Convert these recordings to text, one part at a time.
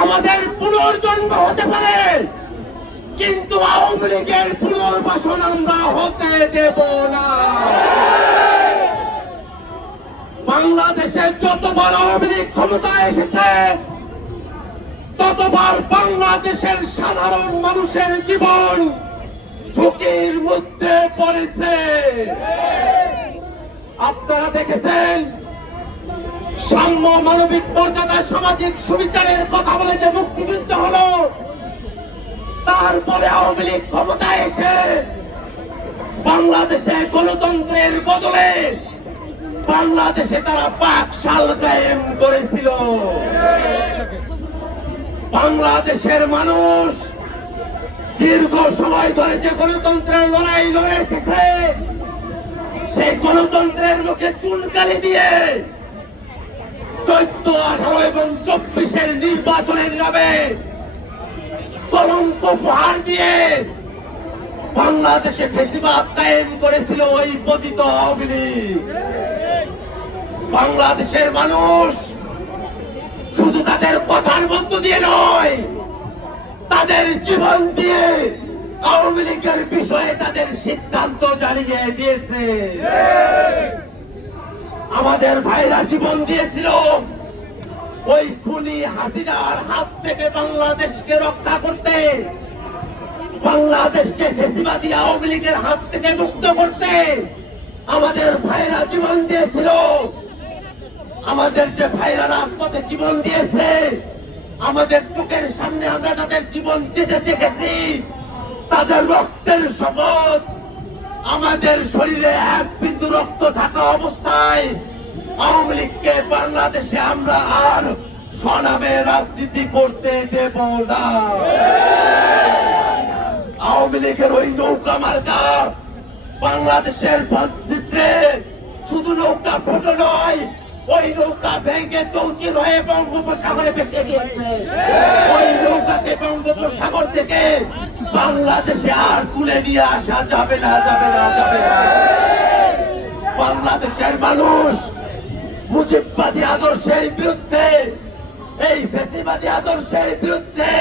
আমাদের পুনর্জন্ম হতে পারে, কিন্তু আওয়ামী লীগের পুনর্বাসন আমরা হতে দেব না। বাংলাদেশে যতবার আওয়ামী লীগ ক্ষমতায় এসেছে ততবার বাংলাদেশের সাধারণ মানুষের জীবন ঝুঁকির মধ্যে পড়েছে। আপনারা দেখেছেন সাম্য, মানবিক মর্যাদা, সামাজিক সুবিচারের কথা বলে যে মুক্তিযুদ্ধ হলো, তারপরে আওয়ামী লীগ ক্ষমতায় এসে বাংলাদেশে গণতন্ত্রের বদলে বাংলাদেশে তারা বাকশাল কায়েম করেছিল। বাংলাদেশের মানুষ দীর্ঘ সময় ধরে যে গণতন্ত্রের লড়াই লড়ে এসেছে, সেই গণতন্ত্রের মুখে চুনকালি দিয়ে 14, 18 এবং 24-এর নির্বাচনের নামে কলঙ্ক উপহার দিয়ে বাংলাদেশে ফেসিবাদ কায়েম করেছিল ওই পতিত আওয়ামী লীগ। বাংলাদেশের মানুষ শুধু তাদের কথার মধ্য দিয়ে নয়, তাদের জীবন দিয়ে আওয়ামী লীগের বিষয়ে তাদের সিদ্ধান্ত জানিয়ে দিয়েছে। আমাদের ভাইরা জীবন দিয়েছিল ওই খুনি হাসিনার হাত থেকে বাংলাদেশকে রক্ষা করতে, বাংলাদেশকে ফেসিবাদী আওয়ামী লীগের হাত থেকে মুক্ত করতে। আমাদের ভাইরা জীবন দিয়েছিল। আমাদের যে ভাইরা রাজপথে জীবন দিয়েছে, আমাদের চোখের সামনে আমরা তাদের জীবন যেতে দেখেছি। তাদের রক্তের শপথ, আমাদের শরীরে এক বিন্দু রক্ত থাকা অবস্থায় আওয়ামী লীগকে বাংলাদেশে আমরা আর স্বনামে রাজনীতি করতে দেব না। আওয়ামী লীগের ওই নৌকা মার্কা বাংলাদেশের মানচিত্রে শুধু নৌকা ফটো নয়, ওই নৌকা ভেঙে চৌচির হয়ে বঙ্গোপসাগরে ভেসে গিয়েছে। ওই নৌকাকে বঙ্গোপসাগর থেকে বাংলাদেশে আর তুলে নিয়ে আসা যাবে না, যাবে না, যাবে না। বাংলাদেশের মানুষ মুজিববাদী আদর্শের বিরুদ্ধে, এই ফ্যাসিবাদী আদর্শের বিরুদ্ধে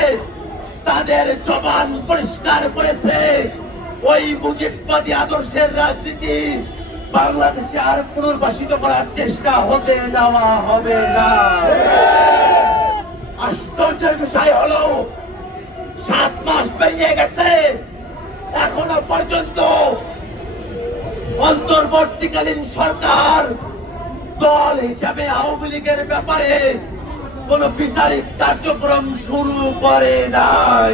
তাদের জবান পরিষ্কার করেছে। ওই মুজিববাদী আদর্শের রাজনীতি বাংলাদেশে আর পুনর্বাসিত করার চেষ্টা হতে দেওয়া হবে না। আশ্চর্যের বিষয় হলো 7 মাস পেরিয়ে গেছে, এখনো পর্যন্ত অন্তর্বর্তীকালীন সরকার দল হিসাবে আওয়ামী লীগের ব্যাপারে কোন বিচারিক কার্যক্রম শুরু করে নাই।